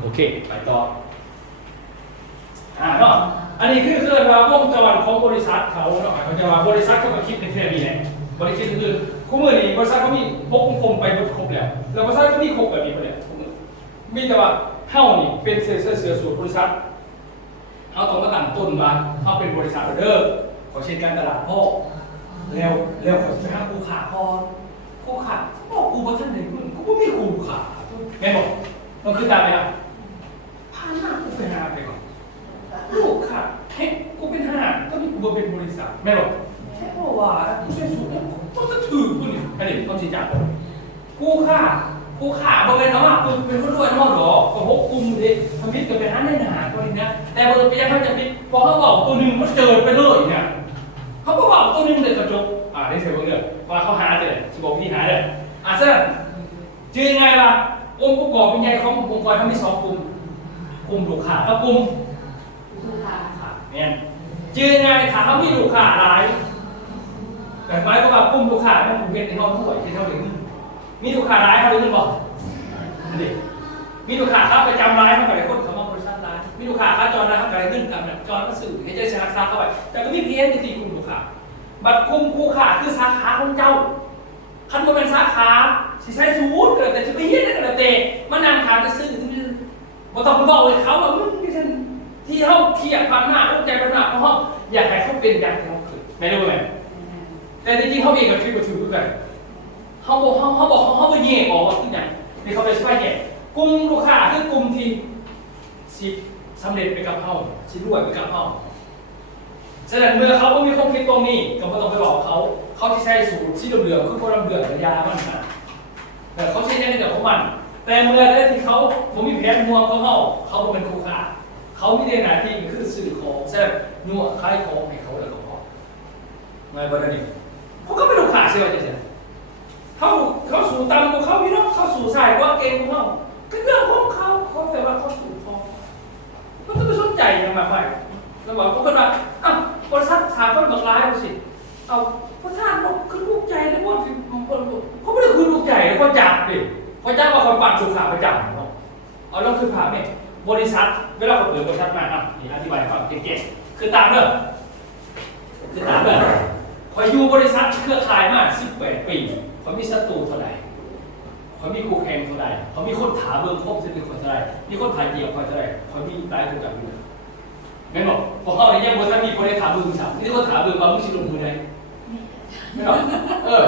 โอเค ไปต่ออ่าเนาะอันนี้คือคือว่าวงจรของบริษัทเขาเนาะเขาจะว่าบริษัทเขาก็คิดในแค่นี้แหละบริษัทคือคู่มือนี้บริษัทเขามีพกคมไปครบแล้วแล้วบริษัทก็มีครบแบบนี้หมดแล้วคู่มือมีแต่ว่าเฮานี่เป็นเสือเสือเสือสูตรบริษัทเฮาต้องมาตั้งต้นว่าเฮาเป็นบริษัทเด้อขอเช่นการตลาดพ่อแล้วแล้วขอจะหาคู่ขาพอคู่ขาบอกกูว่าท่านเด็กมึงกูบ่มีคู่ขาแม่บอกมันคือตามไหมครับพา หน้ากูไปหาไปก่อนลูกค่ะเฮ้กูเป็นหาก็มีกูมาเป็นบริษัทแม่บอกแค่บอกว่ากูช่ยสุดแล้วกูจะถือกูนี่อันนี้ต้องชี้แจงก่อนกูค่ะกูขาบริเวณน้ำมันกูเป็นคนรวยน้ำมันหรอก็พกกุมดิทำพิษกับเป็นห้าในหนาตัวนี้นะ แต่บริเวณเขาจะพิษพอเขาบอกตัวหนึ่งมันเจอไปเลยเนี่ยเขาก็บอกตัวหนึ่งเด็กกระจกอ่าได้เสียบ้างเด้อว่าเขาหาเด้อสบอกพี่หาเด้ออะเส้นจือยังไงล่ะองค์ประกอบเป็นไงขององค์กรเขามีสองกลุ่ม กลุ่มลูกค้ากับกลุ่มลูกค้าเนี่ยจือไงถามมีลูกค้าหลายแต่หมายก็ว่ากลุ่มลูกค้าเนี่ยผมเห็นในห้องผู้ป่วยที่เท่าไหร่มีลูกค้าหลายเขาเลยมันบอกนี่มีลูกค้าครับประจำร้ายเขาไปคนเขามาบริษัทร้ายมีลูกค้าค้าจรนะเขาไปเรื่องกันเนี่ยจรก็สื่อให้ใจชนะซาเข้าไปแต่ก็มีเพี้ยนที่กลุ่มลูกค้าบัตรกลุ่มคู่ค้าคือสาขาของเจ้าคันบ่เป็นสาขาสิใช้สูตรเกิดแต่จะไปเฮี้ยนได้แต่เตะมานั่งทานจะซื้อ บ่ต้องไปบอกเลยเขาว่ามึงนี่ฉันที่เขาเทียบพันหน้าลูกใจพันหน้าเพราะเขาอยากให้เขาเป็นอย่างที่เขาคือไม่รู้ไหมแต่จริงๆเขาเองกับชีวิตก็ถือเหมือนกันเขาบอกเขาเขาบอกเขาเขาไปแย่ออกว่าคืออย่างนี่เขาไปช่วยแย่กลุ่มลูกค้าคือกลุ่มที่สิสำเร็จไปกับเขาสิรวยไปกับเขาฉะนั้นเมื่อเขาไม่มีความคิดตรงนี้ก็ไม่ต้องไปบอกเขา เขาที่ใช้สูตรที่เหลืองๆคือคนลำเดือดยามันนะแต่เขาใช้แค่ในเรื่องของมัน แต่เมื่อได้ที่เขาผมมีแผนมัวเขาเขาเขาเป็นคู่ค้าเขาไม่ได้หน้าที่คือสื่อของแซ่บนัวคล้ายของให้เขาแล้วก็พอไม่บริเวณเขาก็ไม่ดูขาเสียว่าจะเสียเขาเขาสู่ตามของเขาพี่น้องเขาสู่สายว่าเก่งของเขาก็เรื่องของเขาเขาแต่ว่าเขาสู่พอเขาต้องไปสนใจยังมากไปแล้วบอกเขาก็ว่าอ้าวบริษัทถามคนบอกร้ายสิเอาพระท่านบอกคือลูกใจแล้วว่าเขาไม่ได้คือลูกใจเขาจับดิ เขาจับว่าเขาปั่นสู่ขาประจำเนาะเอาแล้วคือขาเนี่ยบริษัทเวลาเขาเปิดบริษัทมาอะนี่อธิบายให้ฟังเก่งๆคือตามเด้อคือตามเด้อคอยอยู่บริษัทเครือข่ายมา18ปีเขามีศัตรูเท่าไหร่เขามีคู่แข่งเท่าไหร่เขามีคนถามเบิ่งครบสิบคนเท่าไหร่มีคนถายเกี่ยวคนเท่าไหร่เขามีรายตัวจับอยู่แม่บอกพอเขาในยังบริษัทมีคนได้ถามเบิ่งสามนี่คนถามเบิ่งว่ามึงสิลงมือไหนไม่หรอกเออ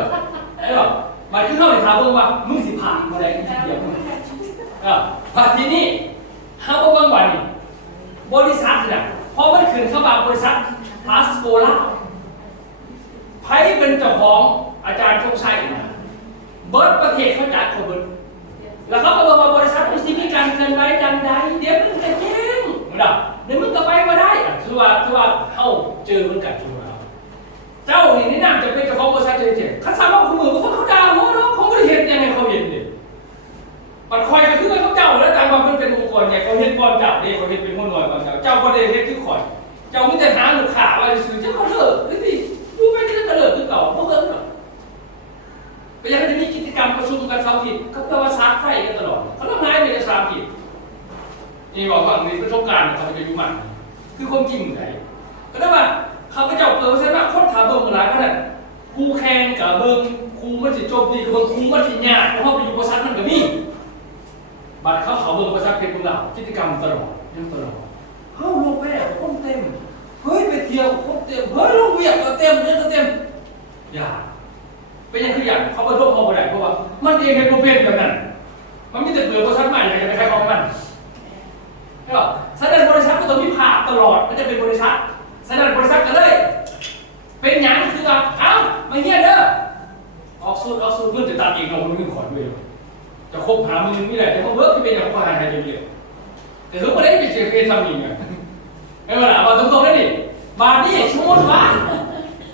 ไม่หรอก มายคือเข้าในถาเบิ่งว่ามึงสิผ่านมาได้เดียวเออพอทีนี้เฮาบ่เบิ่งว่านี่บริษัทนี่นะพอมันขึ้นเข้ามาบริษัทพาสโกล่าไผเป็นเจ้าของอาจารย์ธงชัยนะเบิร์ดประเทศเขาจัดคนเบิร์ดแล้วเขาบอกว่าบริษัทมันสิมีการจังไรจังใดเดี๋ยวมึงจะแจ้งนะเดี๋ยวมึงก็ไปมาได้อะคือว่าคือว่าเฮาเจอมันกับตัว เจ้านี่นี่น่าจะเป็นเจ้าของบริษัทเจ๋งๆคันสามว่าคุณมือก็เขาด่าโมเนาะเขาไม่ได้เห็นยังไงเขาเห็นดิปัดคอยก็คือเขาเจ้าแล้วแต่ว่ามันเป็นองค์กรใหญ่เขาเห็นก่อนเจ้าเด็เขาเห็นเป็นคนน้อยก่อนเจ้าเจ้าก็ได้เห็นคือคอย เจ้ามึงจะหาลูกค้าว่าซื้อเจ้าเขาเลิกคือสิดูไปที่นั่นก็เลิกคือเก่าเพราะเฮิร์หรอกไปยังจะมีกิจกรรมประชุมกันเสาร์อาทิตย์เขาจะว่าชารไฟกันตลอดเขาต้องงานในกระชาผิดนี่บอกว่ามีประสบการณ์เขาจะอยู่มันคือความจริงไหนก็ได้ว่า ขาก็เจ้าเปิดใช่ไหมคนถามเบิ่งหลายขนาดครูแข่งกับเบิ่งครูมันสิจบดีกับเบิ่งครูมันสิยากเพราะเขาไปอยู่บริษัทมันก็มีบัตรเขาเขาเบิ่งประชาเพชรบุญเหล่ากิจกรรมตลอดยังตลอดเฮ้าลงไปแล้วคนเต็มเฮ้ยไปเที่ยวคนเต็มเฮ้ยลงเวียกก็เต็มยังก็เต็มอย่าเป็นอย่างคืออย่างเขาไปทบเขาไปไหนเพราะว่ามันเองเห็นโปรเฟนแบบนั้นมันมีแต่เปลือกบริษัทใหม่อยากจะไปใครของมันใช่ป่ะแสดงบริษัทก็ต้องมีผ่าตลอดมันจะเป็นบริษัท สดงบริษัทกันเลย เป็นอย่างคือว่าเอ้ามาเยี่ยเด้อออกสูตรออกสูตรเพื่อจะตามอีกเราไม่ขึ้นขอด้วยจะคบหามึงไม่ได้แต่เขาเบิกที่เป็นอย่างควายหายใจเดียวแต่เขาไม่ได้ไปเสียเพศทำอีกไงไอ้เวลามาตรงๆได้ดิบาทนี่สมมติว่า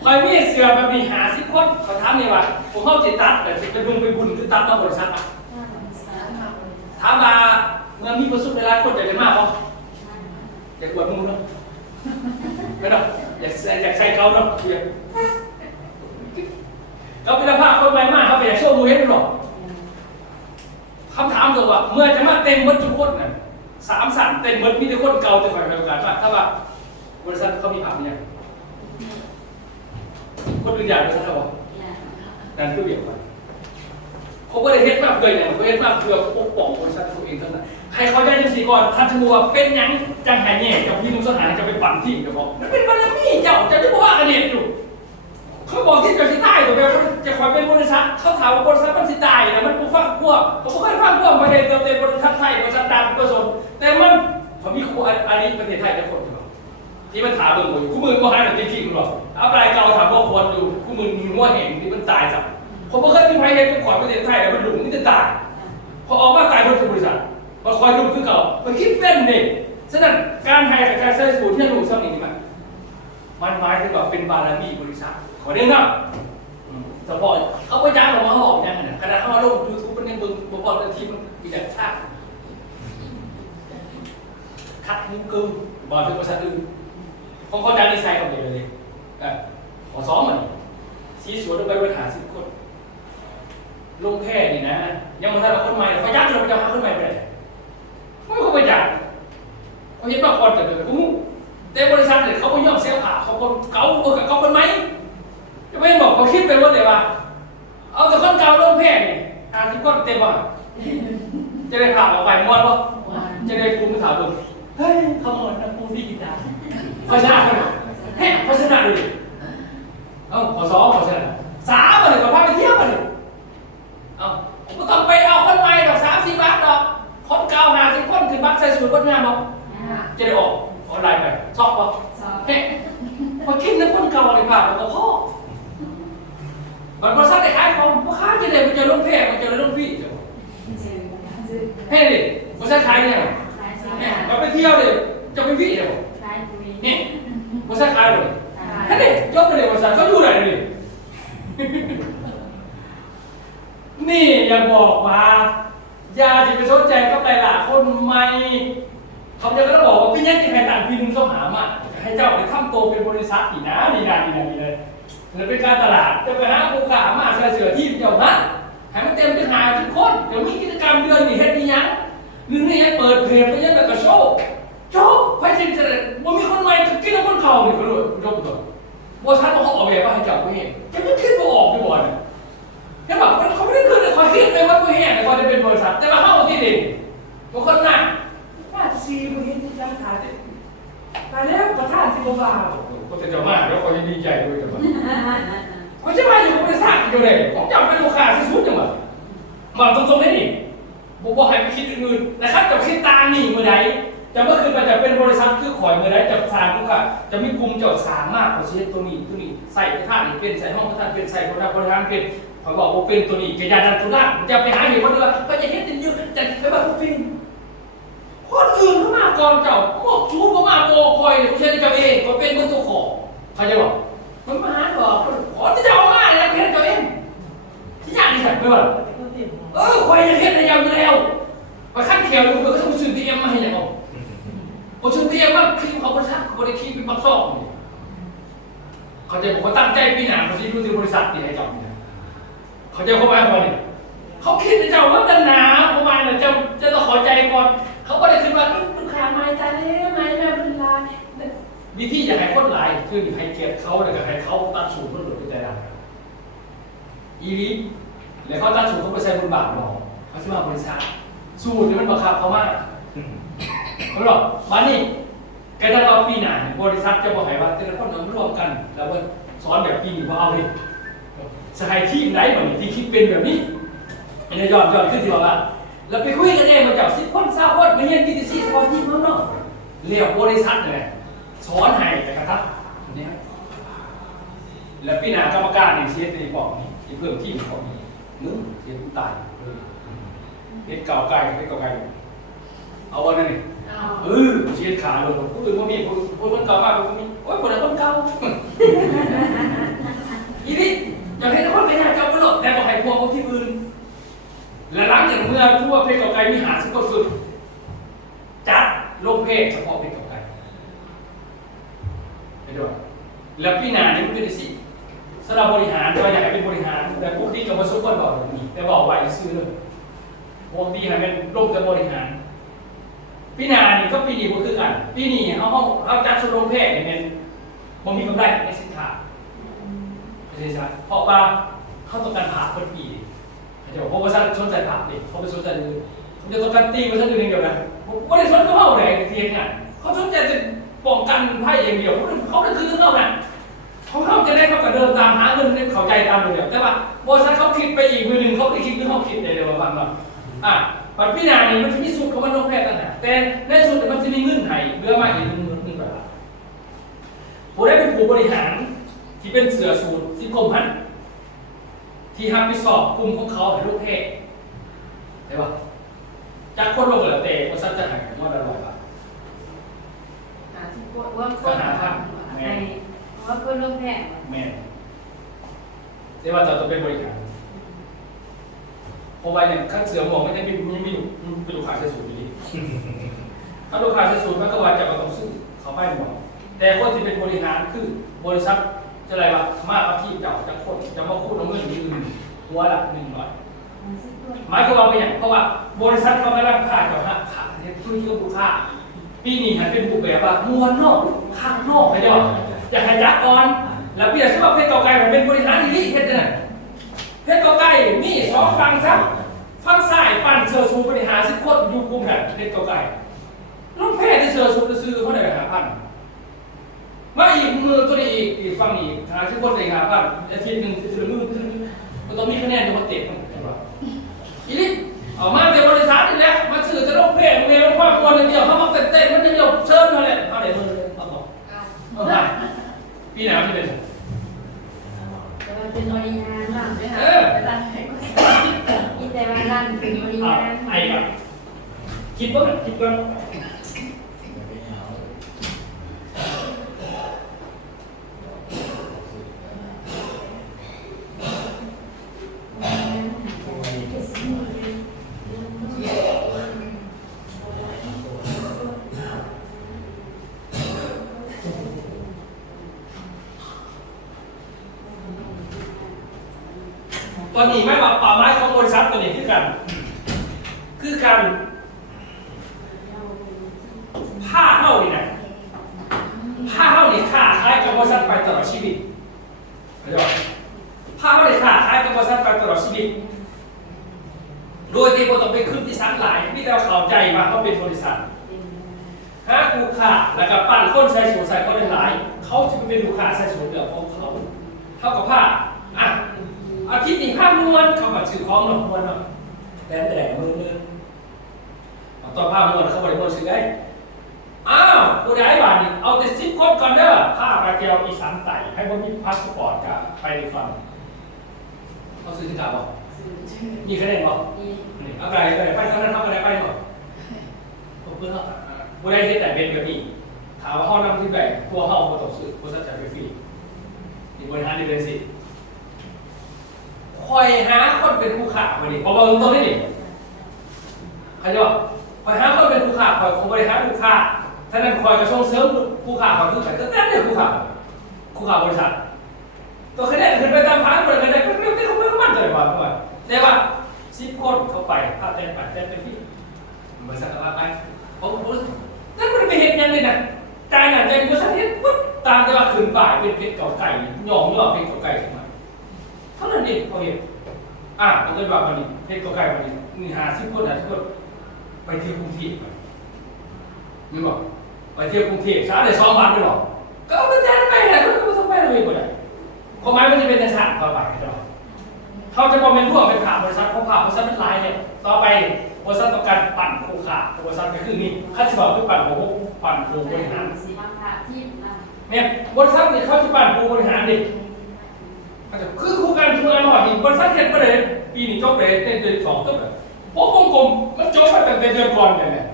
คอยมีเสือแบบมีหาสิบคนเขาถามเนี่ยว่าผมเข้าจิตตัดแต่จะบุญไปบุญคือตัดต้องบริษัทอะถามมาเมื่อมีประสบเวลาคนใจกันมากป่ะอยากอวดมึงเนาะ ไม่หรอกอยากใส่อยากใส่เขาเนาะเพียเขาเป็นภาพคนใหม่มากเขาไปอยากโชว์มือให้หรอกคำถามคือว่าเมื่อจะมาเต็มวัตถุพจน์น่ะสามสันเต็มหมดมีแต่คนเก่าแต่ฝ่ายประกาศว่าถ้าว่าบริษัทเขามีผับเนี่ยคนอื่นอยากบริษัทเขาบอกนั่นคือเบียดไปเขาก็ได้เฮ็ดมากเกินอย่างเขาเฮ็ดมากเพื่อปกป้องบริษัทตัวเองเท่านั้น ให้เขาได้ยังสีก่อนทันชมัวเป็นยังจังแห่แง่กับพี่นุสถานจะไปปั่นที่กับบอกนั่นเป็นบารมีเจ้าจะไม่บอกว่ากันเนี่ยอยู่เขาบอกที่จะสิตายตัวแบบจะคอยเป็นบริษัทเขาถามว่าบริษัทมันสิตายนะมันผู้ฟังพวกเขาไม่เคยฟังพวกประเด็นเติมเต็มบริษัทไทยบริษัทดังประสบแต่มันเขามีครูอันนี้ประเทศไทยจะคนหรอที่มันถามเรื่องอยู่คู่มือก็หายแบบจริงๆหรอกอัปรายเก่าถามว่าควรอยู่คู่มือมีหัวเห็นที่มันตายสักผมไม่เคยมีใครเห็นทุกขอนประเทศไทยแล้วมันหลุมนี่จะตายพอออกมาตายบนบริษัท พอคอยลุกขึ้นเก่ามันคิดเป็นนี่ฉะนั้นการให้กับการใช้สูตรที่หนุ่มสมิงมันมันหมายถึงว่าเป็นบารมีบริษัทขอเด้งนะสปอยเขาไปจ้างเรามาเขาบอกยังไงขนาดเขามาลงยูทูบมันยังเบิ่งบอกว่าทีมันมีแต่ชาติคัดมุ้งกึมบอกถึงบริษัทอื่นเขาเขาจ้างดีไซน์กับเดียวเลยขอซ้อมมันสีสวนลงไปบริหารสิบคนลงแค่นี่นะยังมาทำกับคนใหม่เขาจ้างเราไปจ้างคนใหม่ไปไหน ไม่เขาไปจ้างเขาเห็นว่าก่อนแต่เกิดกูแต่บริษัทเนี่ยเขาไม่ยอมเสียผ่าเขาคนเก่าเออกับเขาคนไหมจะไม่บอกเขาคิดไปว่าเดี๋ยวว่าเอาแต่คนเก่าลงแพร่นี่อ่านที่คนเต็มว่าจะได้ผ่าออกไปม้วนปะจะได้ภูมิถามดูเฮ้ยขโมยนะภูมิกีตาร์เพราะฉะนั้นเฮ้ยเพราะฉะนั้นดูดิเอ้าขอสองขอชนะสามมาเลยกับพาไปเที่ยวมาเลยเอ้าผมก็ต้องไปเอาคนใหม่ดอกสามสี่บาทดอก คนเก่าหาสิบคนถึงบัตรใส่สูตรคนงานบอกจะได้ออกออนไลน์ไปชอบปะเฮ้ยพอคิดนึกคนเก่าเลยป่ะมันก็พ่อมันบริษัทได้ขายของพ่อค้าจะได้ไปเจอลูกเพจไปเจอลูกพี่เจ้าเฮ้ยดิบริษัทขายเนี่ยเนี่ยเราไปเที่ยวดิจะไปพี่เดี๋ยวนี่บริษัทขายเลยเฮ้ยดิยกไปเลยบริษัทเขาอยู่ไหนดินี่อย่าบอกว่าอ ยาจะไปสนใจกับหลาคนใหม่เขาจะก็บอกว่าพี่แยกที่ใครต่างพี่นึงต้อหามาให้เจ้าไปทำโตเป็นบริษัทอีกนะดีนะดีนะดีเลยหรือเป็นการตลาดจะไปหาผู้ขามาเสือเสือที่เจ้าบ้าให้มันเต็มไปหาทุกคนเดี๋ยวมีกิจกรรมเดือนนี่เฮ็ดมีหยังหรือนี่ให้เปิดเพจไปยังแบบกระโชว์โชว์ไปจริงจะว่ามีคนใหม่กินแล้วคนเก่านี่ก็รู้ยกตัวว่าฉันเขาออกแบบว่าให้เจ้าไปเห็นจะไม่คิดว่าออกไปบ่อย เห็นป่ะเขาไม่ได้ขึ้นเลยคอยคิดเลยว่าผู้เห็นแต่คอยจะเป็นบริษัทแต่ว่าเข้าที่ดิบางคนน่ะว่าซีมันเห็นที่ร้านขายแต่ตายแล้วประธานสิบวาก็จะจะมากแล้วก็จะดีใจด้วยจังหวะเขาจะมาอยู่บริษัทเดียวเลยผมจำเป็นลูกค้าที่สุดจังหวะมาตรงๆได้ดิบอกว่าให้ไปคิดอื่นๆนะครับจะคิดตามนี่เมื่อใดจะเมื่อคืนมันจะเป็นบริษัทคือขอยเมื่อใดจะสร้างลูกค้าจะมีกลุ่มเจ้าสามมากกว่าเช่นตัวนี้ตัวนี้ใส่ประธานเป็นใส่ห้องประธานเป็นใส่ประธานประธานเป็น ขอยบอกว่าเป็นตัวนี้แกยาดันตัวนั้นจะไปหาเหตุผลว่าเขาจะเห็นเยืดจะไปว่าเป็นคนอื่นเข้ามาก่อนเจ้าพวกชูเข้ามาโกคอยเนี่ยไม่ใช่เจ้าเองก็เป็นเมื่อตัวขอเขาจะบอกมันมาหาบอกขอที่จะเอามาเนี่ยเป็นเจ้าเองที่ยากที่สุดไม่ว่าเออคอยจะเฮ็ดในยามอยู่แล้วไปขั้นเขียวอยู่ก็ต้องซื้อทีเอ็มมาให้ยังเอาพอซื้อทีเอ็มมาคลิปเขาก็ชักเขาได้คลิปเป็นปักซอกเขาจะบอกเขาตั้งใจปีหน้าเขาจะดูที่บริษัทนี่ให้เจ้า เขาจะเข้ามาเขาเนี่ยเขาคิดในเจ้าว่ากันหนาเข้ามาเนี่ยจะจะต้องขอใจก่อน เขาก็ได้คิดว่าลูกค้าไม่ตายแล้วไม่แม่เป็นไรวิธีอยากให้คนหลายคือให้เกียรติเขาแต่ก็ให้เขาตั้งสูงเพื่อหลุดใจได้อีลีแล้วเขาตั้งสูงเขาไปใช้บนบาทหรอเขาชื่อว่าบริษัทสูตรนี่มันบังคับเขามากเขาบอกมานี่แกจะรอปีหนาบริษัทจะบอกให้ว่าแต่ละคนเอาร่วมกัน แล้วว่าสอนแบบปีนี้ว่าเอาดิ สหายทีมไหนแบบนี้ที่คิดเป็นแบบนี้อันนี้ยอดยอดขึ้นที่บอกว่าเราไปคุยกันเองมาจากสิบคนสาวคนไม่เห็นกิติซีสปอร์ทีมข้างนอกเรียกบริษัทเลยสอนให้แต่กระทับเนี่ยแล้วพี่นากรรมการนี่เสียตีบอกนี่ที่เพิ่มที่บอกนี่นึกเสียผู้ตายเลยเด็กเก่าไกลเด็กเก่าไกลเอาวันนั้นนี่เออเสียขาเลยผู้อื่นว่ามีผู้คนเก่ามากผู้มีโอ้ยคนละคนเก่าอีนี่ อยากให้ทุกคนไปหาเจ้าประโยชน์แต่บอกให้พวกพวกที่อื่น และหลังจากเมื่อทั่วเพศก่าไก่มีหาสิบคนฝึกจัดโลกเพศเฉพาะเพศก่าไก่ไปด้วยแล้วพี่นานี่ยมันเป็นสิสำหรับบริหารเราอยากให้เป็นบริหาร แต่พวกที่กับว่าซุปเปอร์บอกแบบนี้แต่บอกไว้ซื้อเลยพวกที่ให้เป็นร่วมจะบบริหารปีหนานี่ก็ปีนี้ก็คือกันปีนี้เขาเขาจัดชุดลงแพทย์เนี่ยเป็นมันมีกำไรใน สินค้าไม่ใช่ใช่เพราะว่าเขาต้องการผ่าคนปีเดี๋ยวเพระว่าฉันสนใจผ่าดิเขาไปสนใจอื่นเขาจะต้องการตีมาฉันอยู่เดียวกันผมไม่ได้สนใจเขาเลยเทียนงานเขาสนใจจะป้องกันไพ่องเดียวเขาเป็นคือเรื่องนั้นเขาเข้าจะได้เขาก็เดินตามหาเงินเขาใจตามเดียวแต่ว่าบริษัทเขาคิดไปอีกมือหนึ่งเขาไม่คิดคือเขาคิดเลยเดี๋ยวมาฟังก่อนอะปัจจุบันนี้มันจะมีสูตรของมันลงแพทย์ต่างหากแต่ในสูตรมันจะมีเงื่อนไขเรื่องมาอีกหนึ่งหนึ่งแบบผมได้เป็นผู้บริหารที่เป็นเสือสูตร ที่กรมพันที่ทำไปสอบกลุ่มของเขาให้ลูกเพศได้ปะจากคนลงเหลือแต่บริษัทจะหายว่าอร่อยปะหาที่กดว่าคนในว่าคนลงแพงแม่เรียกว่าเราต้องเป็นบริการเพราะว่าเนี่ยขั้นเสือหมองไม่ได้มีไม่มีเป็นลูกค้าใช้สูตรดีถ้าลูกค้าใช้สูตรมันก็ว่าจะมาต้องซื้อเขาไปหมดแต่คนที่เป็นบริหารคือบริษัท จะอะไรวะมาเอาที่เจ้าจะคนจะมาคูดเอาเงินยืมหัวละหนึ่งร้อยหมายความว่าเป็นอย่างเพราะว่าบริษัทเขากำลังขาดกับฮะขาดเฮ็ดธุรกิจลูกค้าปีนี้หันเป็นบุกแบบว่ามวนนอกข้างนอกไปเดียวอยากให้ยักก่อนแล้วพี่อยากชื่อว่าเพชรเก่าไก่มันเป็นบริหารที่ดีเพชรเนี่ยเพชรเก่าไก่นี่สองฟังครับฟังซ้ายปั่นเสือสูบริหารสิบคนอยู่กลุ่มแบบเพชรเก่าไก่ลูกแพทย์ที่เสือสูบซื้อเขาได้หาพัน มาอีกมือตัวนี้อีกอีกฟังอีกหาสิบคนได้หาพันอาทิตย์หนึ่งถือมือมันต้องมีคะแนนตัวเต็มมันอีนี่ออกมาเป็นบริษัทนี่แหละมาสื่อจะต้องเพจเมลความกวนเดียวเขามาเต้นๆมันจะเดียวเชิญเขาเลยเอาไหนมือเลยเอาต่อเอาไปปีหนาวจะเป็นเป็นอริจินัลมากด้วยค่ะแต่ละอีแต่ว่าร้านเป็นอริจิอะนัลไอ้แบบคิดว่าคิดว่า ตอนนี้ไม่ว่าป่าไม้ของบริษัทตัวนี้คือกัน คือการผ้าเห่านี่นะผ้าเห่านี่ค่าคล้ายกับบริษัทไปตลอดชีวิตเข้าใจปะผ้าเห่านี่ค่าคล้ายกับบริษัท ไปตลอดชีวิตโดยที่บ่ต้องไปขึ้นที่ชั้นหลายพี่เราเข้าใจว่าเขาเป็นบริษัทถ้าลูกค้าแล้วก็ปั้นคนใส่สูทใส่เขาเป็นหลายเขาจะเป็นลูกค้าใส่สูทเดียวของเขาเท่ากับผ้าอะอาทิตย์นี้ผ้านวลเขาก็ชื่อของหนอกนวลเนาะแต่แต่มือนึงเอาตอนผ้ามวลเขาบริโภคซื้อได้อ้าวผู้ใดบานนี่เอาแต่สิบคนก่อนเด้อผ้าไปเกียวอีสานไต่ให้บ่มีพาสปอร์ตกับไปฟัง เขาซื้อที่กาบอกมีคะแนนบอกนี่นี่เอาไปไปไปเท่านั้นเท่ากันไปบอกผมเพื่อเขาผู้ใดที่แต่เป็นแบบนี้ถามว่าห้องนั่งที่ไหนพวกห้องมาตกสื่อบริษัทจ่ายไปฟรีนี่บริหารดีเป็นสิคอยหาคนเป็นคู่ขาวันนี้พอมาลงตรงนี้ดิใครจะบอกคอยหาคนเป็นคู่ขาคอยคงบริหารคู่ขาท่านั้นคอยกระทรวงเสริมคู่ขาคอยคือใครก็นั่นเนี่ยคู่ขาคู่ขาบริษัท ตัวคะแนนขึ้นไปตามพันบริษัทก็ไม่ได้เขาไม่มั่นใจว่าเพราะว่าแต่ว่าสิบคนเข้าไปภาพเต้นไปเต้นไปฟรีบริษัทอะไรไปผมผมนั่นมันไปเห็นยังเลยนะกายหนักใจบริษัทเห็นปุ๊บตามแต่ว่าขึ้นป่ายเป็นเพชรเก่าไก่หยองหยอกเพชรเก่าไก่ขึ้นมาเท่านั้นเองเขาเห็นอะมันก็แบบวันนี้เพชรก็ไกลวันนี้มีหาสิบคนหาสิบคนไปเที่ยวกรุงเทพไปนี่บอกไปเที่ยวกรุงเทพช้าได้สองวันเลยหรอก็เอาไปแทนไปแหละก็ไม่ต้องไปเลยบ่ได้ ความหมายมันจะเป็นในฉากต่อไปหรอเขาจะบอกเป็นร่วมเป็นผ่าบริษัทเพราะผ่าบริษัทเป็นลายเนี่ยต่อไปบริษัทต้องการปั่นคู่ขาบริษัทก็คือนี่ข้าจะบอกคือปั่นโอ้โหปั่นโครงบริหารเนี่ยบริษัทเนี่ยเขาจะปั่นโครงบริหารดิอาจจะคือคู่กันทุกอันหอดอีบริษัทเห็นประเด็นปีนี้จบเลยเดือนสองจบเลยโป๊ะกลมมันจบไปตั้งแต่เดือนก่อนเลยเนี่ย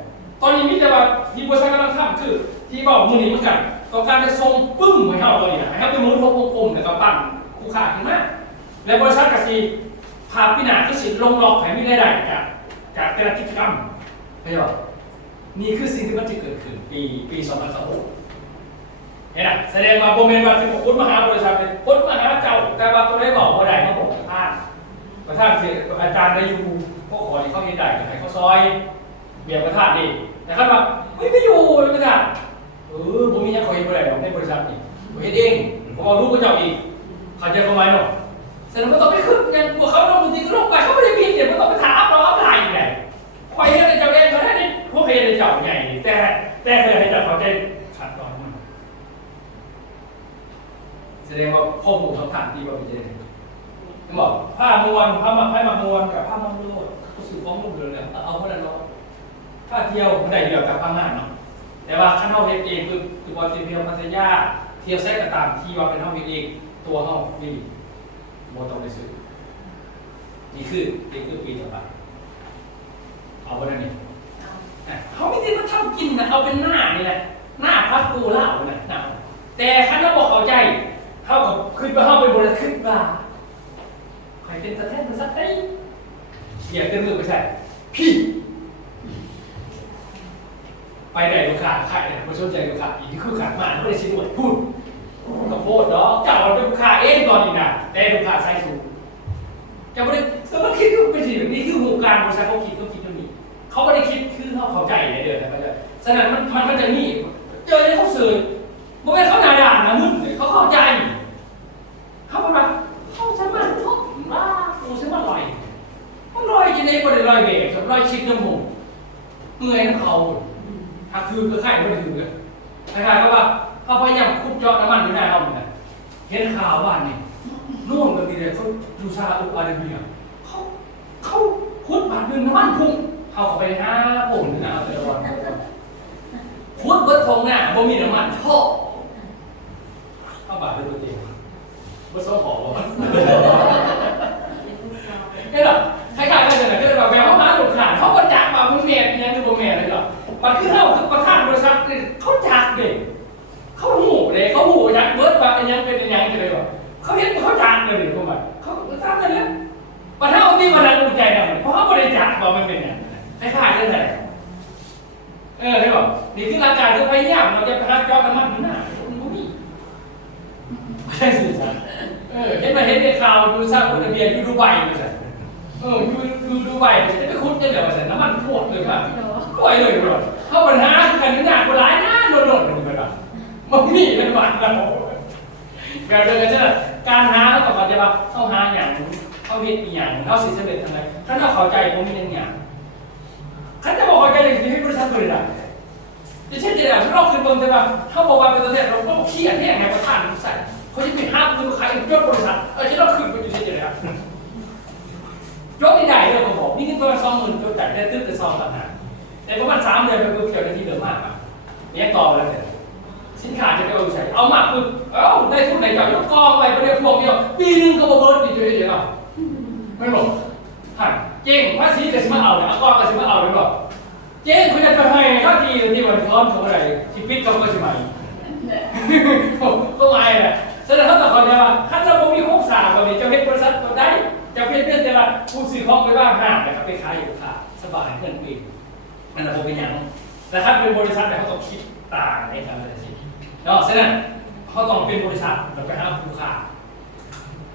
ตอนนี้มีแต่ว่าที่บริษัทกำลังทำคือที่บอกมือนี้เหมือนกัน ต้องการจะส่งปึ้งให้เราตัวนี้นะให้เขาเป็นมือทบกลมแล้วก็ปั้นคู่ขาขึ้นมาแล้วบริษัทกสิพาพี่นาคือสิลงล็อกให้มีได้ได้จากจากแต่ละกิจกรรมไม่ใช่หรอนี่คือสิ่งที่มันจะเกิดขึ้นปีปี2026เห็นไหมแสดงว่าโมเมนต์ว่าที่คุณมหาบริษัทเป็นคุณมหาเจ้าแต่ว่าตัวได้บอกว่าได้มาบอกท่านประธานเสอาจารย์ได้อยู่พวกขอที่เขาเห็นได้ให้เขาซอยเบียบกระทะดิแต่คันว่าไม่ไม่อยู่เลยกระทะเออผมมียังคอยเห็นบ่ได้หรอกในบริษัทนี่ผมเฮ็ดเองผมเอาลูกกระเจ้าอีกเขาใจเขาไหมเนาะแสดงว่าต้องไปขึ้นกันกลัวเขาลงจริงก็ลงไปเขาไม่ได้ผิดเดี๋ยมันต้องไปถามเราอะไรไงคอยเฮ็ดให้เจ้าเองเขาได้นี่พวกเฮ็ดให้เจ้าใหญ่แต่แต่เคยให้เจ้าเขาใจขัดตอนมันแสดงว่าข้อมูลคำถามดีกว่าเป็นยังไงบอกผ้ามวนผ้ามาผ้ามามวนกับผ้ามาโลดก็สื่อข้อมูลเลยเนี่ยเอาคนละร้อยผ้าเที่ยวไม่ได้เดียวกับผ้าหน้าเนาะ แต่ว่าขั้นเท่าเฮ็ดเองคือคือว่าจะเที่ยวพัทยาเที่ยวแซกก็ตามที่ว่าเป็นเท่าเฮ็ดเองตัวเท่าฟรีโมต้องไปซื้อนี่คือนี่คือปีต่อไปเอาไปนั่นนี่นะเขาไม่ได้มาทำกินนะเอาเป็นหน้านี่แหละหน้าพักกูเล่าเนี่ยนะแต่ขั้นเราบอกเข้าใจเท่ากับขึ้นไปเข้าไปบริษัทขึ้นปลาใครเป็นสะแทนมันสักได้เสียงเต็มมือไปใส่พี่ ไปไหนลูกค้าขายเนี่ยมาชนใจลูกค้าอีกที่คือขาดมาไม่ได้ชิ้นหนวยพูดกับโพดเนาะเจ้ามันเป็นลูกค้าเองตอนนี้นะแต่ลูกค้าใช้สูงจ้าไม่ได้แต่ว่าคิดคือเป็นสิ่งแบบนี้คือวงการบริษัทเขาคิดเขาคิดเท่านี้เขาไม่ได้คิดคือเขาเข้าใจในเดือนนะเขาจะฉะนั้นมันมันมันจะมีเจอเนี่ยเขาสื่อมันเป็นเขาหนาด่านนะมึงเนี่ยเขาเข้าใจเขาบอกว่าเขาสามารถทบว่ากูสามารถลอยมันลอยจะในบริลอยเบรกกับลอยชิดน้ำมูกเมื่อยน้ำเขา ถ้าคือคือไข่ไม่ถือเลยคล้ายๆก็ว่าเขาพยายามคุบเจาะน้ำมันอยู่หน้าเขาเหมือนกันเห็นข่าวว่านี่นู่นกันทีเดียวเขาดูซาอุอาระเบียเขาเขาคุดบาทหนึ่งน้ำมันพุ่งเขาเข้าไปห้าปุ่นนะเดี๋ยวรอคุดเบิดทงหน้าบ่มีน้ำมันโชคเข้าบาทเป็นตัวเองไม่ต้องขอว่ามันนี่หรอใครขายอะไข่ก็จะ มันคือเขาคือประธานบริษัทนี่เขาจักเลยเขาหูเลยเขาหูยักเบิร์ดว่าเป็นยังเป็นยังกันเลยหรอเขาเห็นเขาจักเลยพวกมันเขาทราบกันแล้วประธานที่มันรังใจนะมันเพราะเขาบริจาคว่ามันเป็นอย่างคล้ายๆกันเลยเออใช่ป่ะนี่คือหลักการคือพยายามเราจะพาเจ้าน้ำมันหน้ามันบ่มีไม่ใช่สื่อสารเออเห็นมาเห็นในข่าวดูสร้างอุทเบียนอยู่ดูไบมาสั่นเออดูดูดูไบมาสั่นจะไปคุ้นกันเดี๋ยวมาสั่นน้ำมันพวดเลยป่ะปล่อยเลยหรอ เข้าปัญหากันหนาคนร้ายหน้าโดนโดนเลยป่ะมันมีเป็นหวานเราแบบเดียวกันใช่ไหมการหาเขากับเขาจะว่าเข้าหาอย่างเข้าเฮ็ดอีอย่างเข้าสิสำเร็จทำไมถ้าเราเข้าใจผมมีอย่างขันจะบอกเข้าใจเลยจะให้บริษัทบริษัทจะเช่นเดียวกันเราคือเบิ่งแต่ว่าเขาบอกว่าเป็นตัวแทนเราต้องเครียดแค่ไหนประธานใส่เขาจะไปห้ามคือใครยศบริษัทเออจะต้องคืนไปอยู่เฉยๆครับยศไม่ได้เลยผมบอกนี่คือประมาณสองหมื่นยศจ่ายได้ตื้นแต่ซองต่างหาก แต่ประมาณสามเดือนไปเพื่อเกี่ยวกับที่เหลือมากครับเนี่ยต่อไปแล้วเนี่ยสินค้าจะไปเอาใช้เอามากคือเอ้าได้ทุนไหนจ่ายยกกองไปประเดี๋ยวพวกเดียวปีนึงก็บ่เบิร์ดดีเฉยๆครับไม่บอกหันเจ๊งภาษีก็สิมาเอาเนี่ยเอากองก็สิมาเอาเลยบอกเจ๊งคุณจะไปให้เขาทีที่วันพร้อมเขาอะไรที่ปิดเขาก็สิมาก็ไม่แหละแสดงเขาต้องเข้าใจว่าถ้าเราบ่มีโครงสร้างแบบนี้จะเป็นบริษัทก็ได้ จะเป็นเรื่องแต่ว่าผู้ซื้อของไปว่างห้างนะครับไปขายอยู่ค่ะสบายเพื่อนปี มันระบบเป็นอย่างแต่ถ้าเป็นบริษัทเนี่ยเขาต้องคิดต่างในการตัดสินเนาะฉะนั้นเขาต้องเป็นบริษัทแล้วไปหาคู่ค้า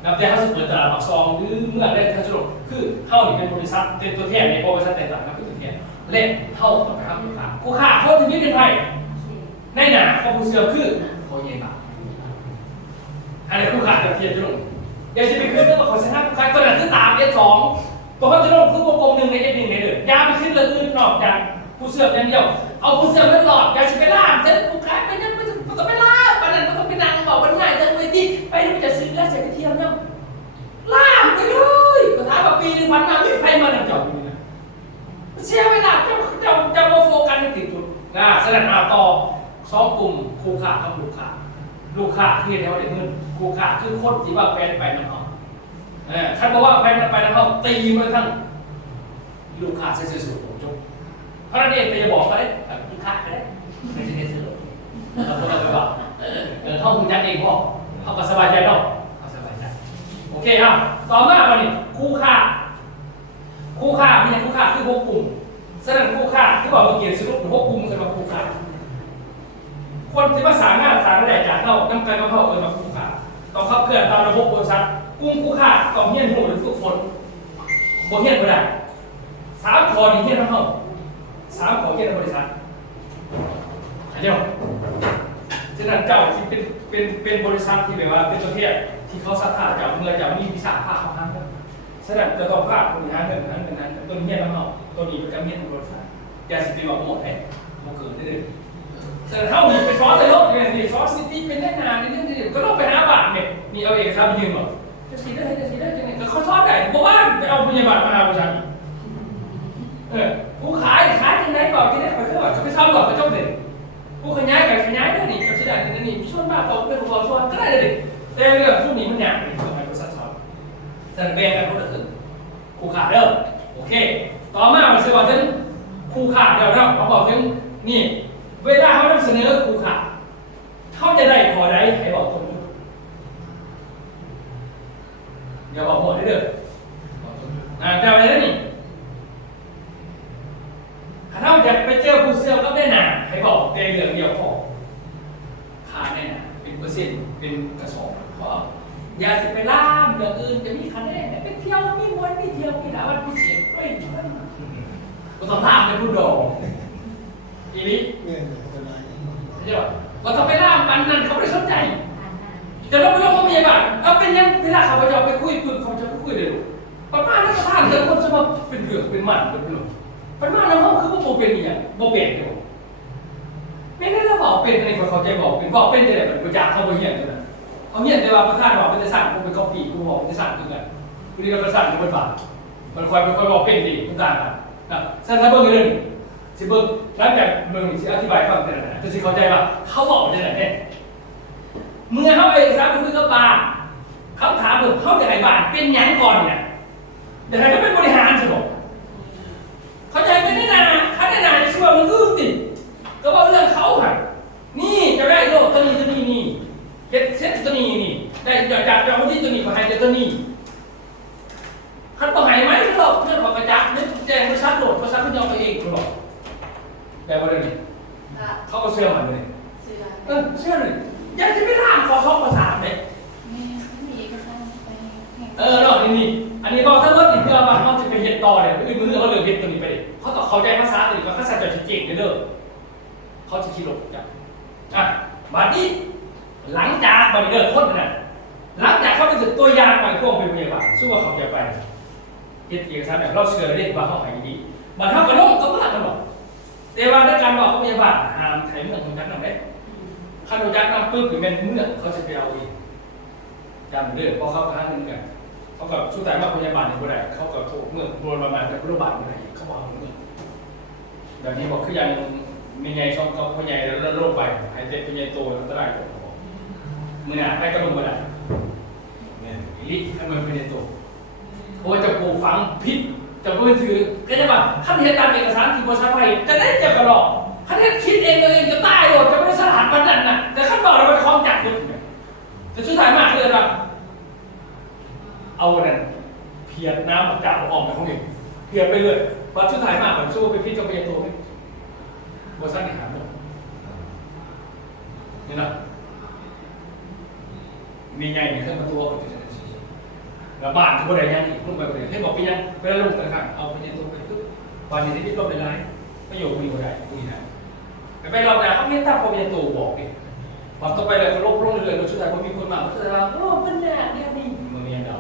แล้วแต่เขาจะเปิดตลาดหลักซองหรือเมื่อได้ทัศนคือเขานี่เป็นบริษัทเป็นตัวแทนในบริษัทต่างๆครับเป็นตัวแทนเล่นเข้าต้องไปหาคู่ค้าคู่ค้าเขาจะมีเป็นไผในหนาของผู้เสื่อมคือเขาเย็นบาอันนี้คู่ขาจะเทียนจะลงเดี๋ยวจะไปขึ้นเรื่องของชนะคู่ขาดตัวนั้นคือตามเอสองตัวเขาจะลงคือวงกลมหนึ่งในเอสหนึ่งในเดือน ยาไปขึ้นเรื่องอื่นนอกจากผู้เสื่อมอย่างเดียว เอาผู้เสื่อมไม่หลอดยาจะไปล่ามเส้นคู่ขาดไปนั่นมันต้องไปล่ามไปนั่นมันต้องไปนั่งบอกมันง่ายจังเลยที่ไปนี่มันจะซื้อแล้วเสร็จไปเที่ยวเนี่ยล่ามไปเลยก็ถามว่าปีหนึ่งวันมาไม่ใครมาหนึ่งจอบอยู่นะเสียเวลาจะจะจะมาโฟกัสในติดจุดนะแสดงมาต่อสองกลุ่มครูขากับลูกขาลูกขาคือแนวเด็กเงินครูขาคือคนที่ว่าแฟนไปน้ำเขาเออท่านบอกว่าแฟนไปน้ำเขาตีมาทั้ง ลูกขาใส่เสื้อสูทผมจบพระนั่นเองแต่จะบอกเขาได้ลูกขาก็ได้ไม่ใช่เสื้อสูทเราพูดกันไปว่าเออเขาคุณยัดเองพ่อเขาก็สบายใจเนาะเขาสบายใจโอเคครับต่อมาวันนี้ครูขาคู่ค่าไม่ใช่คู่ค่าคือหกกลุ่มแสดงคู่ค่าที่บอกเมื่อกี้สรุปหกกลุ่มคือมาคู่ค่าคนที่มาสามารถสร้ารายได้จากเข้านำการมาเข้าเออมาคู่ค่าต้องเข้าเคลื่อนตามระบบบริษัทกลุ่มคู่ค่าต้องเฮี้ยนหูหรือฝึกฝนบ่เฮี้ยนบ่ได้ สามข้อนี้เฮียนมาเข้าสามขอเกียรติบริษัทอันเดียวฉะนั้นเจ้าที่เป็นเป็นเป็นบริษัทที่แบบว่าเป็นประเทศที่เขาสัทธาเจ้าเมื่อเจ้ามีวิสาภาเขาทำกันฉะนั้นจะต้องภาคบริหารเงินนั้นเงินนั้นต้นเฮียแล้วเนาต้นนี้เป็นการเฮียของบริษัทยาสิบปีบอกหมดให้เขาเกิดได้เลยฉะนั้นเท่านี้ไปซ้อนเลยโลกเนี่ยนี่ซ้อนซิตี้เป็นเล่นงานในเรื่องนี้ก็ต้องไปหาบาทเนี่ยนี่เอาเอกสารไปยืมหรอจะสีได้จะสีได้จังไงก็เขาซ้อนได้เพราะว่าไปเอาพยาบาลมาหาบริษัท เออกูขายขายที่ไหนบอกที่ไหนขาเชื่อว่าจะไปซ่อมหรอกเขาเจ้าเด่นกูขยายกับขยายได้ดิกับที่ไหนที่นี่ส่วนมากเราเป็นของเราส่วนก็ได้เลยแต่เรื่องช่วงนี้มันหยาบเลยทำไมบริษัทสอนแต่แบงกันคนละครึ่งคู่ขาเด้อโอเค ต่อมามันจะบอกถึงคู่ขาเดี๋ยวเราเขาบอกถึงนี่เวลาเขานำเสนอคู่ขาเขาจะได้ขอได้ให้บอกตรงจุดอย่าบอกหมดได้เด้อบอกตรงจุดอ่าแต่อะไรนี่ ถ้าเราอยากไปเจอผู้เสื่อมก็ได้หนาให้บอกในเรื่องเดียวพอค่าแน่นะเป็น เป็นกระสอบเพราะอย่าสิไปล่ามเรื่องอื่นจะมีคะแนนไปเที่ยวมีมวนมีเที่ยวมีหนาวันมีเสียงเฮ้ยก็ต้องล่ามเป็นผู้ดองอีนี้เนี่ยเรใช่ป่ะก็ต้องไปล่ามปันนั่นเขาไม่ได้สนใจจะต้องไปลงพยาบาลเอาเป็นยังเวลาเขาไปจะไปคุยปุ๊บเขาจะไปคุยเลยลูกประมาณนั้นก็ท่านเจอคนจะมาเป็นเหลือกเป็นหมันเป็นหนุ่มประมาณนั้นเขาคือว่าโบเป็นอย่างโบเปลี่ยนเดียว ไม่ได้เราบอกเป็นอะไรเขาใจบอกเป็นบอกเป็นจะได้แบบประจักษ์เข้าไปเหี้ยนกันนะเขาเหี้ยนแต่ว่าประธานบอกเป็นจะสั่งกูเป็นกอปีกูบอกเป็นจะสั่งคือกันกูนี่เราประสานกูเป็นบาทมันคอยเป็นคอยบอกเป็นดีทุกต่างกันนะสั้นๆเบิ่งเรื่องสิเบิ่งหลังจากเบิ่งสิอธิบายฟังแต่ละจะสิเข้าใจว่าเขาบอกเป็นอะไรเนี่ยเมื่อเขาไปเอกสารไปคุยกับบาทเขาถามผมเขาจะให้บาทเป็นยังก่อนเนี่ยเดี๋ยวให้เขาเป็นบริหารสนุกเขาใจเป็นนี่นาเขาได้นาจะช่วยมึงอื่นติ ก็บอกเรื่องเขาค่ะนี่จะได้โลกตัวนี้ตัวนี้นี่เฮ็ดเซ็ตตัวนี้นี่ ได้จากจากจากคนที่ตัวนี้มาให้เจอตัวนี้คันต่อหายไหมโลกเรื่องของกระจักนึกแจ้งบริษัทโหลดบริษัทเขายอมตัวเองคุณบอกแต่ว่าเรื่องนี้เขาก็เชื่อมันเลยเออเชื่อเลยยังจะไม่ร่างขอสองขอสามเลยเออเนาะนี่นี่อันนี้บอกถ้าเมื่อติดเพื่อว่าเขาจะไปเฮ็ดต่อเนี่ยอื่นมือเขาเลือกเฮ็ดตัวนี้ไปดิเขาต้องเข้าใจภาษาตัวนี้ว่าภาษาจะเก่งเด้อ เขาจะคิดลงจ้ะอะบัดนี้หลังจากบัดนี้เด้อคนน่ะหลังจากเขาไปถึงตัวยางไปพวกเป็นพยาบาลสู้ว่าเขาจะไปเฮ็ดเอกสารแบบเราเชื่อได้ว่าเขาหายดีบัดเท่ากับลงก็บ่กันหรอกแต่ว่าในการบอกเขาพยาบาลห้ามไทยเมืองของจักนำได้คันรู้จักนำปึ๊บหรือแม่นเมืองเขาจะไปเอาเองจำเด้อเพราะเขาก็หาเงินกันเขากับสู้แต่ว่าพยาบาลในบ่ได้เขากับโทษเมื่อโดนประมาณแต่โรงพยาบาลบ่ได้เขาบอกเมื่อแบบนี้บอกคือยัง มีไงช่องเขาพยายแล้วโรคไปหายใจพยายโตแล้วก็ได้มือหนาไปกระดุมบ่ได้เนี่ยอีลิให้มันพยายโตเพราะว่าจะปลูกฝังพิษจะมือถือก็จะว่าขั้นเหตุการณ์เอกสารที่บริษัทไปจะได้เจ็บกระหลอกขั้นเหตุคิดเองตัวเองจะตายโดดจะไม่ได้สลาดมันนั่นน่ะแต่ขั้นบอกเราไปคล้องจับอยู่แต่สุดท้ายมากคืออะไรเอานั่นเพียดน้ำอากาศออกไปของเองเพียดไปเลยวัดชุดถ่ายมากเหมือนสู้ไปพิจารณาตัวไม่ บริษัทนี่หาหมดนี่นะมีไงมีเครื่องประตูออกจากแล้วบ้านทุกคนได้ยังอีกพุ่งไปเลยให้บอกไปยังไปแล้วลงกันครับเอาไปในตัวไปปึ๊บวันนี้ที่พิจารณาในไลน์ประโยคมีอะไรนี่นะไปไปรอบหน้าเขาไม่ตั้งพอมีตัวบอกเองวันต่อไปเลยเขาลบลงเรื่อยๆชุดถ่ายพอมีคนมาเขาจะว่าโอ้เป็นแน่เนี่ยนี่มันมีอันเดียว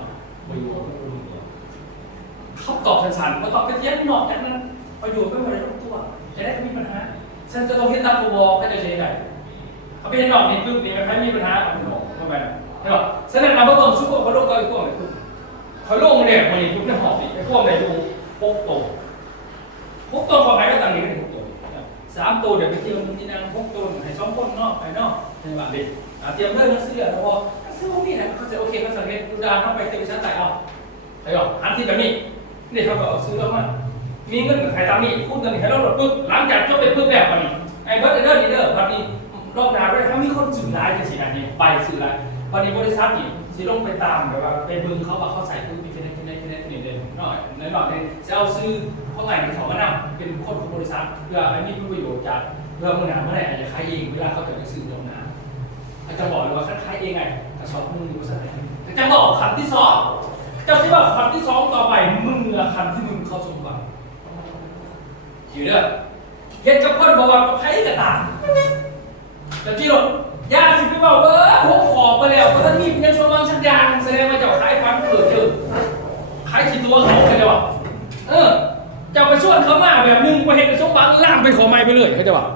ประโยชน์เขาตอบสั้นๆมาตอบไปเทียบนอกจากนั้นประโยชน์ไม่หมดเลยทุกตัวจะได้ไม่มีปัญหา ฉันจะต้องเห็นตามตัวบอกก็จะใช้ได้เขาไปเห็นนอกนี่ปุ๊บนี่มันไม่มีปัญหาเอาไปนอกทำไมล่ะใช่ป่ะฉะนั้นเราเบิ่งซุปเปอร์เขาลงก็ไอ้พวกไหนปุ๊บเขาลงเนี่ยมันนี่ปุ๊บเนี่ยหอบนี่ไอ้พวกไหนดูพกโตพกโตความหมายก็ต่างนี้กันพกโตสามตัวเดี๋ยวไปเที่ยวนี่นางพกโตให้สองคนนอกไปนอกใช่ป่ะเด็กเตรียมเรื่องนักเสื้อแล้วพอซื้อพวกนี้นะเขาจะโอเคเขาสังเกตดูดานเข้าไปเต็มชั้นใต้เอาไอ้บอกอันที่แบบนี้นี่เขาก็เอาซื้อแล้วมา มีเงินกับใครตามนี้พูดกันให้เราหลดปึ๊บหลังจากจบไปปึ๊บแบบวันนี้ไอ้เบิร์ดเดอร์นี่เด้อวันนี้รอบหน้าด้วยถ้ามีคนสื่อร้ายกันสิอันนี้ไปสื่อร้ายวันนี้บริษัทนี่สิลงไปตามแบบว่าไปบึงเขาว่าเขาใส่ปึ๊บมีคะแนนคะแนนคะแนนนี่เด่นหน่อยในหน่อยเนี่ยจะเอาซื้อเขาไหนในเขามานำเป็นคนของบริษัทเพื่อให้มีประโยชน์จากเพื่อมื่อหนาเมื่อไหร่อาจจะขายเองเวลาเขาจะไปซื้อลงน้ำอาจจะบอกเลยว่าขายเองไงกระสอบมึงอยู่บริษัทไหนจะบอกคำที่สองจ้าคิดว่าคันที่สองต่อไปมึงละคันที่มึง อยู่เด้อเฮ็ดกับคนบอกว่าใครก็ตามแต่ที่หรอกยาสิไปบอกเออผมขอไปแล้วเพราะท่านมีเพียงสว่างชักยางแสดงว่าเจ้าขายความเกิดเจอขายที่ตัวเขาไปเลยวะเออเจ้าไปชวนเขามาแบบนึงไปเห็นสมบัติล่ามไปขอไม้ไปเลยเขาจะบอก